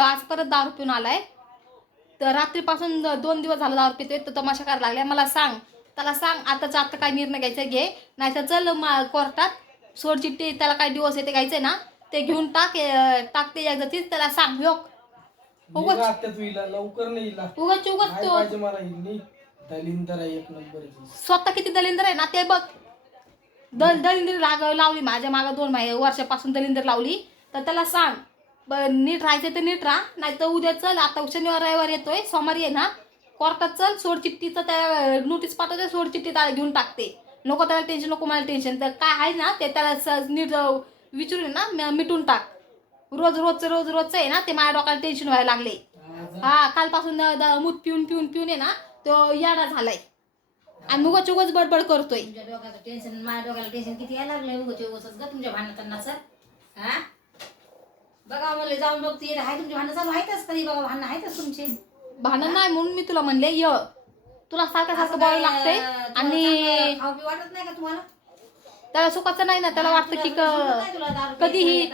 आज परत दारू पिऊन आलाय. तर रात्रीपासून 2 दिवस झालं दारू पितोय. तो तमाशा करायला लागलाय. मला सांग, त्याला सांग आताच्या आता काय निर्णय घ्यायचा घे, नाही तर चल कोर्टात सोड चिठ्ठी. त्याला काय दिवस येते घ्यायचंय ना ते घेऊन टाकते एकदा तीच. त्याला सांग योग उगच लवकर नाही उगच पाहिजे मला दलिंदर आहे एक नंबर. स्वतः किती दलिंदर आहे ना ते बघ. दलिंदर लावली माझ्या मागं 2 वर्षापासून दलिंदर लावली. तर त्याला सांग नीट राहायचं तर नीट राहा, नाही तर उद्या चल. आता शनिवार रविवार येतोय, सोमवारी आहे ना कोर्टात चल. सोड चिठ्ठीचं त्या नोटीस पाठवते, सोड चिठ्ठी त्याला घेऊन टाकते. नको त्याला टेन्शन, नको मला टेन्शन. तर काय आहे ना ते त्याला नीट विचारून ना मिटून टाक. रोजचं आहे ना ते माझ्या डोक्याला टेन्शन व्हायला लागले. हा कालपासून मूत पिऊन आहे ना तो याडा झालाय आणि उगाच बडबड करतोय. तुमच्या डोक्याचं टेन्शन, माझ्या डोक्याला टेन्शन किती यायला लागलंय उगाच ग तुमच्या भांडणांनाच. हा बघा मला जाऊन बघते आहे तुमची भांडणं चालू आहेतच. कधी बघा भांडणं आहेतच तुमची. भांडण नाही म्हणून मी तुला म्हणले तुला सारखं बोलायला लागतंय. आणि खाऊ वाटत नाही का तुम्हाला? त्याला सुखाचं नाही ना, त्याला वाटतं की कधीही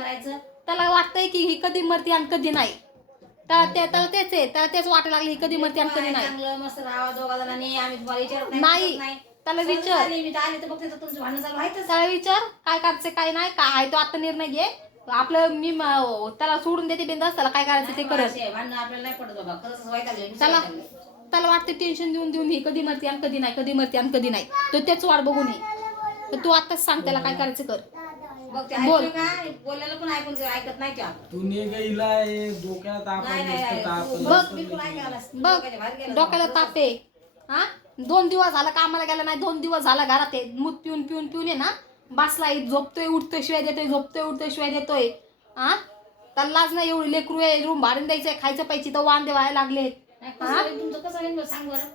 त्याला वाटतंय की ही कधी मरते आणि कधी नाही. त्याला तेच आहे, त्याला तेच वाटायला लागले कधी मरते आणि कधी नाही. चांगलं मस्त राहावा दोघा जणांनी. आम्ही तुम्हाला विचारत नाही. त्याला विचार, मी आले तर बघते तुमचं भांडण चालू आहेतच. त्याला विचार काय करायचं काय नाही, काय आहे तो आता निर्णय घे आपलं. मी त्याला सोडून देते बिंदास. त्याला काय करायचं ते करत. भांडण आपल्याला नाही पडत बाबा, खरंच वाईट त्याला वाटतं टेन्शन देऊन ही कधी मरते आणि कधी नाही, कधी मरते आणि कधी नाही. तो त्याच वाट बघून ये. तर तू आताच सांग त्याला काय करायचं कर. बोल बोलायला पण ऐकत नाही त्या. तू निघायला डोक्यात बघ डोक्याला ताप आहे. हा 2 दिवस झाला कामाला गेला नाही, 2 दिवस झाला घरात आहे. मूत पिऊन आहे ना बसलाय. झोपतोय उठतोय शिवाय देतोय, झोपतोय उठतोय शिवाय देतोय. हा त्याला लाज नाही एवढी. लेकरू आहे, रूम भाडून द्यायचंय, खायचं पाहिजे तर वांदे व्हायला लागले. तुमचं कसं सांग बरं.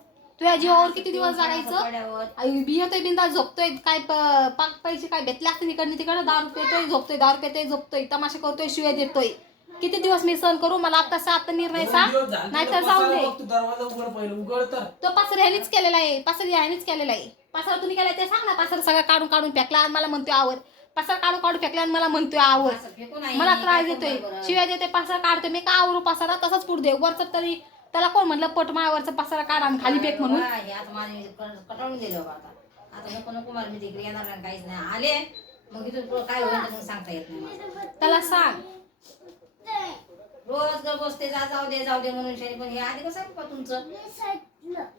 तुझ्या जीवावर किती दिवस जागायचं. बियतोय बिंदास झोपतोय. काय पाक पैसे काय भेटले असते इकडनं तिकडं. दारू पेतोय झोपतोय तमाशा करतोय शिवाय देतोय. किती दिवस मी सहन करू. मला आता निर्णय सांग, नाहीतर जाऊ दे. तो पासर ह्यानीच केलेला आहे. पासर तुम्ही केलाय ते सांग ना. पासर सगळं काढून फेकला आणि मला म्हणतोय आवर. पासर काढून फेकला आणि मला म्हणतोय आवर. मला त्रास देतोय, शिवाय देतोय. पासर काढतोय मी का आवरू पासारा तसाच पुढे दे. वरच तरी त्याला कोण म्हणलं पटमाळ्यावरचा पसारा काढ आणि खाली फेक म्हणून. कटाळून गेले बाबा. आता नको मला मी तिकडे येणार नाही, काहीच नाही. आले मग इथून काय होईल सांगता येत नाही. त्याला सांग रोज ग बसते जाऊ दे म्हणून शनी. पण हे आधी कसं तुमचं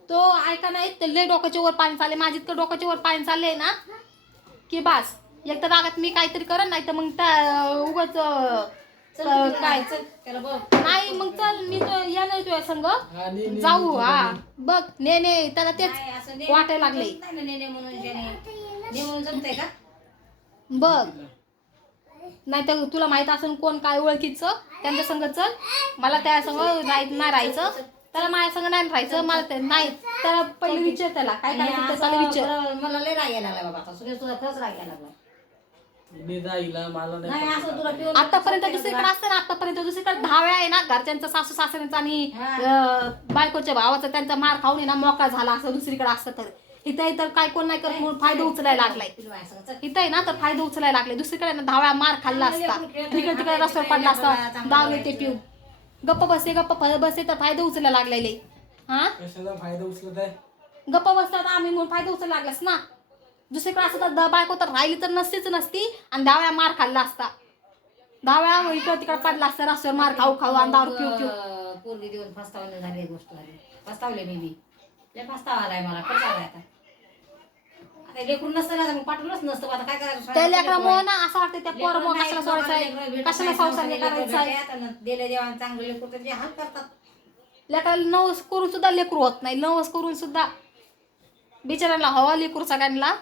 तो ऐका नाही. ते लय डोक्याच्या वर पाणी चालले. माझी इतकं डोक्याच्या वर पाणी चाललंय ना की बास. एक तर रागात मी काहीतरी करन, नाही तर मग उगाच काय नाही. मग चल मी येणार तुझ्या संग जाऊ. हा बघ ने त्याला तेच वाटायला लागले. बघ नाही तर तुला माहित असेल कोण काय ओळखीचं त्यांच्या संग चल. मला त्या संग नाही राहायचं. त्याला माझ्या संग नाही राहायचं. मला ते नाही. त्याला पहिले विचार त्याला काय करायचं त्याला विचार. मला लय राग यायला लागला बाबा. तुला खरंच राग यायला लागला. आतापर्यंत दुसरीकडे असतं ना. आतापर्यंत दुसरीकडे 10 वेळा आहे ना घरच्यांचा, सासू सासऱ्यांचा आणि बायकोच्या भावाचा त्यांचा मार खाऊन ना मोकळा झाला. असं दुसरीकडे असतं तर इथं तर काय कोण नाही करत म्हणून फायदा उचलायला लागलाय. इथं आहे ना तर फायदा उचलायला लागले. दुसरीकडे ना 10 वेळा मार खाल्ला असता. तिकडे रस्त्यावर पडला असता. दारू येते पिऊन गप्प बसते तर फायदा उचलायला लागलेले. हा फायदा उचलत आहे. गप्प बसतात आम्ही म्हणून फायदा उचलायला लागलास ना. दुसरीकडे असं तर बायको तर राहिली तर नसती आणि 10 वेळा मार खाल्ला असता. 10 वेळा इकडं तिकडे पडला असता रस्त्यावर मार खाऊ आणि दारू पिऊ. पोरगी देऊन फसतावले झाली गोष्ट झाली. फसतावले मी लय फसतावा आलाय मला. कसं आलाय आता लेकरून नसतं ना मग पाठवलंच नसतं. आता काय करायचं त्या लेकरामुळे ना असं वाटतं त्या पोरामुळे कशाला सोडायचंय, कशाला संसार करायचा. दिले देवान चांगले लेकरू त्याचे हाल करतात. लेकराला नवस करून सुद्धा लेकरू होत नाही. नवस करून सुद्धा बिचारांना हवा लेकरू सगळ्यांना.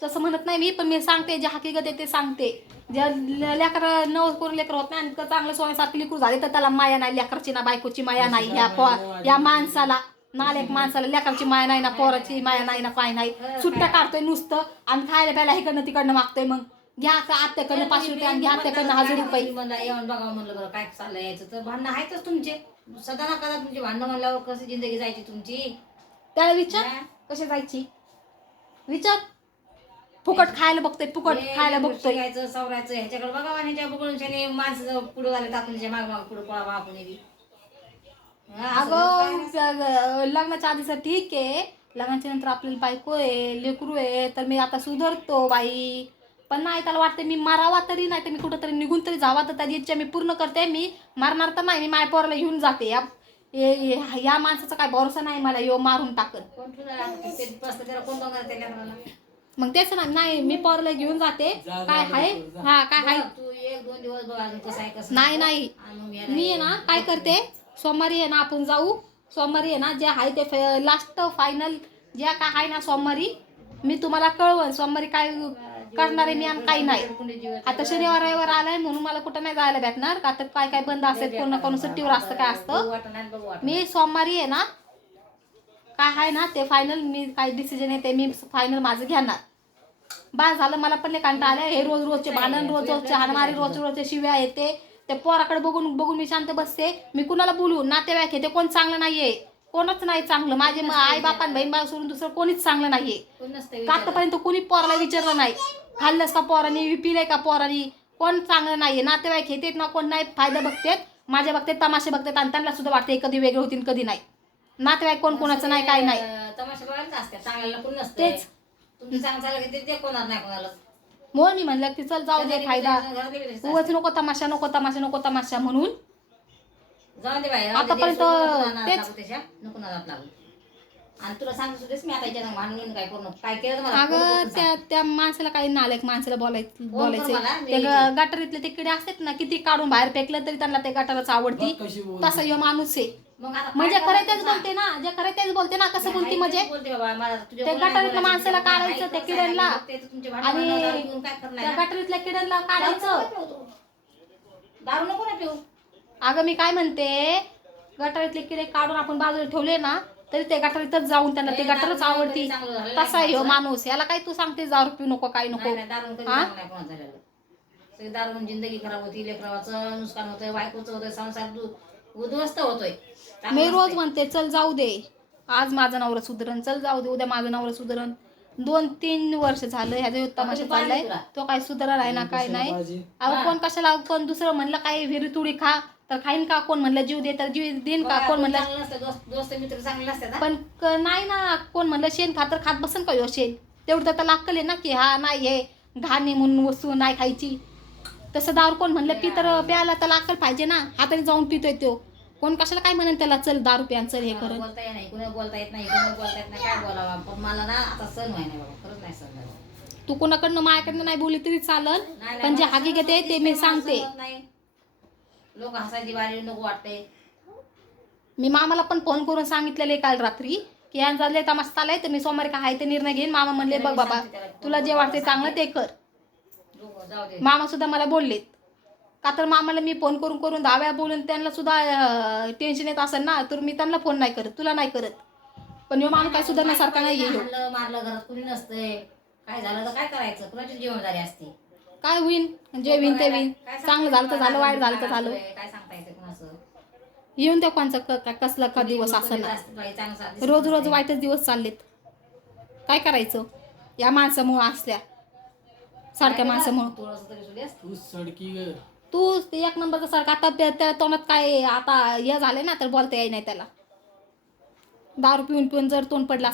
तसं म्हणत नाही मी, पण मी सांगते जे हकीकत आहे ते सांगते. ज्या लेकरं नवस करून लेकर होत नाही आणि चांगलं सोन्यासारखी लेकरू झाले तर त्याला माया नाही. लेकरची ना बायकोची माया नाही. या माणसाला नालेक माणसाला लेकरची माया नाही ना, पोराची माया नाही ना, काय नाही. सुट्ट्या काढतोय नुसतं आणि खायला प्यायला इकडनं तिकडनं मागतोय. मग घ्या आत्याकडनं 500 रुपये आणि घ्या आत्याकडनं 1000 रुपये. मला येऊन बघावं म्हणलं बरं काय चाललं यायचं तर भांडणं आहेतच तुमचे. सदा ना कदा तुमचे भांडणं म्हणल्यावर कशी जिंदगी जायची तुमची. त्याला विचार कशी जायची विचार. फुकट खायला बघतोय, फुकट खायला बघतोय. शिकायचं सवरायचं ह्याच्याकडे बघा आणि ह्याच्या बघून त्याने माणसं पुढे झाले टाकून माग माग पुढे पळा आपण अगं लग्नाच्या आधीचं ठीक आहे, लग्नाच्या नंतर आपल्याला बायको आहे, लेकरू आहे, तर मी आता सुधारतो बाई. पण नाही, त्याला वाटतं मी मारावा तरी नाही तर मी कुठंतरी निघून तरी जावा, तर त्याची इच्छा मी पूर्ण करते. मी मारणार तर नाही, मी माझ्या पोराला घेऊन जाते. या माणसाचा काय भरोसा नाही मला, यो मारून टाकन. कोण तुला त्याला कोण बघणार त्याला मग तेच ना, नाही मी पोराला घेऊन जाते. काय आहे हा काय आहे तू 1-2 दिवस बघ अजून कसं आहे कसं नाही नाही. मी आहे ना काय करते, सोमवारी आहे ना आपण जाऊ. सोमवारी आहे ना जे आहे ते लास्ट फायनल ज्या काय आहे ना सोमवारी मी तुम्हाला कळवण. सोमवारी काय करणार आहे मी आणि काही नाही. आता शनिवार रविवार आलाय म्हणून मला कुठं नाही जायला भेटणार का, तर काय काय बंद असेल, कोण कोण सुट्टीवर असतं काय असतं. मी सोमवारी आहे ना काय आहे ना ते फायनल मी काय डिसिजन आहे ते मी फायनल माझं घेणार. बस झालं. मला पण कंटाळा आलाय हे रोज रोजचे भांडण, रोज रोजचे हाणमारी, रोज रोजचे शिव्या येते. ते पोराकडे बघून बघून मी शांत बसते. मी कुणाला बोलू, नातेवाईक ते कोण चांगलं नाहीये, कोणच नाही चांगलं. माझे आई बापा बहीण भाऊ सोडून दुसरं कोणीच चांगलं नाहीये. आतापर्यंत कोणी पोराला विचारलं नाही खाल्लंस का पोरानी, पिलंय का पोरानी, कोण चांगलं नाहीये. नातेवाईक येतात ना कोण नाही फायदा बघतात, माझ्या बघतात, तमाशे बघतात आणि त्यांना सुद्धा वाटते कधी वेगळे होतील कधी नाही. नातेवाईक कोण कोणाचं नाही काय नाही. तमाशा बघायला असते चांगल्याला कोण नसतं. तेच तुमचं चांगलं झालं की ते कोणाला नाही कोणाला. म्हणून मी म्हणलं की चल जाऊ दे फायदा, उगाच नको तमाशा, नको तमाशा, नको तमाशा म्हणून जाऊ दे बाई. आतापर्यंत तेच नको ना जात लागू. आणि तुला सांगत होतेस मी आता याच्या भांडून काय करू नको. काय केलं तर मला अगं त्या माणसाला काही नालायक माणसाला बोलायचं ते गटारीतले ते किडे असतात ना, किती काढून बाहेर फेकलं तरी त्यांना ते गटारच आवडती. कशी बोलते. तसा ह्यो माणूस आहे. मग आता म्हणजे काय खरं तेच करायचं? बोलते ना, जे खरं तेच बोलते ना. कसं बोलती म्हणजे बोलते बाबा मला तुझ्या त्या बोलण्यात गटारीतल्या बोलायचं, माणसाला तुझ्या काढायचं, बोलण्यात त्या बोलायचं, किड्यांना. ते तर तुमच्या आणि भांडणाला दारू पिऊन काय करणार त्या ना? गटारीतल्या किड्यांना काढायचं. दारू नको ना पिऊ. अगं मी काय म्हणते, गटारीतले किडे काढून आपण बाजूला ठेवले ना तरी ते गटारीतच जाऊन त्यांना ते गटारच आवडती. तसा ह्यो माणूस. याला काय तू सांगते दारू पिऊ नको काय नको. नाही, दारू कधी चांगलं नाही कोणाचं झालेलं. सगळी दारून जिंदगी खराब होती, लेकराचं नुकसान होतंय, बायकोचं होतंय, संसार उद्ध्वस्त होतोय. चांगलं मी रोज नसतंय. म्हणते चल जाऊ दे, आज माझा नवरा सुधरण, चल जाऊ दे उद्या माझा नवरा सुधरण. 2-3 वर्ष झालं ह्याचा तमाशा चाललाय, तो काय सुधारा आहे ना काय नाही. भाजी. अहो कोण कशाला, कोण दुसरं म्हणलं काय विहिरी तुडी खा तर खाईन का, कोण म्हणलं जीव दे तर जीव देईन का, कोण म्हणलं चांगलं नसतं, दोस्त मित्र चांगले नसतात हा? पण नाही ना, कोण म्हणलं शेण खा तर खात बसन का ह्यो शेण. तेवढं तर त्याला अक्कल आहे ना की हा नाही हे घाण आहे म्हणून वस्तू नाही खायची. तसं दारू कोण म्हणलं पी तर प्यायला त्याला अक्कल पाहिजे ना. हाताने जाऊन पितोय तो, कोण कशाला काय म्हणेन त्याला चल दारू प्यान चल हे करत. बोलता येत नाही, कुणाला बोलता येत नाही, कुणाला बोलता येत नाही, काय बोलावं. पण मला ना आता सण व्हाय नाही बाबा, खरंच नाही सण झालं. तू कोणाकडनं माझ्याकडनं नाही बोलली तरी चालन, नाही, पण जे मला हकीकत आहे ते सहन मी होत सांगते. नाही. लोक हसायची बारी नको वाटते. मी मामाला पण फोन करून सांगितलेले काल रात्री की यांचा झाले तमाशा चालाय तर मी सोमवारी काय आहे ते निर्णय घेईन. मामा म्हणले बघ बाबा तुला जे वाटते चांगलं ते कर. जाऊ दे. मामा सुद्धा मला बोललेत का, तर मामाला मी फोन करून करून 10 वेळा बोलून त्यांना सुद्धा टेन्शन येत असेल ना, तर मी त्यांना फोन नाही करत, तुला नाही करत. पण ह्यो माणूस काय सुधारण्यासारखा नाही आहे. हाणलं मारलं घरात कुणी नसतंय, काय झालं तर काय करायचं, कुणाची जिम्मेदारी असते. काय होईन जे होईन ते होईन, चांगलं झालं तर झालं, वाईट झालं तर झालं. काय सांगता येते कुणाचं. येऊन त्या कोणचा कसला का दिवस असा ना, रोज रोज वाईटच दिवस चाललेत. काय करायचं या माणसामुळं, असल्या सारख्या माणसामुळं. थोडंसं तरी सुद्धा असतं. तू सडकी ग. तू एक नंबरचा सारखा. आता त्या तोंडात काय आता हे झाले ना तर बोलता येई नाही त्याला. दारू पिऊन पिऊन जर तोंड पडला असं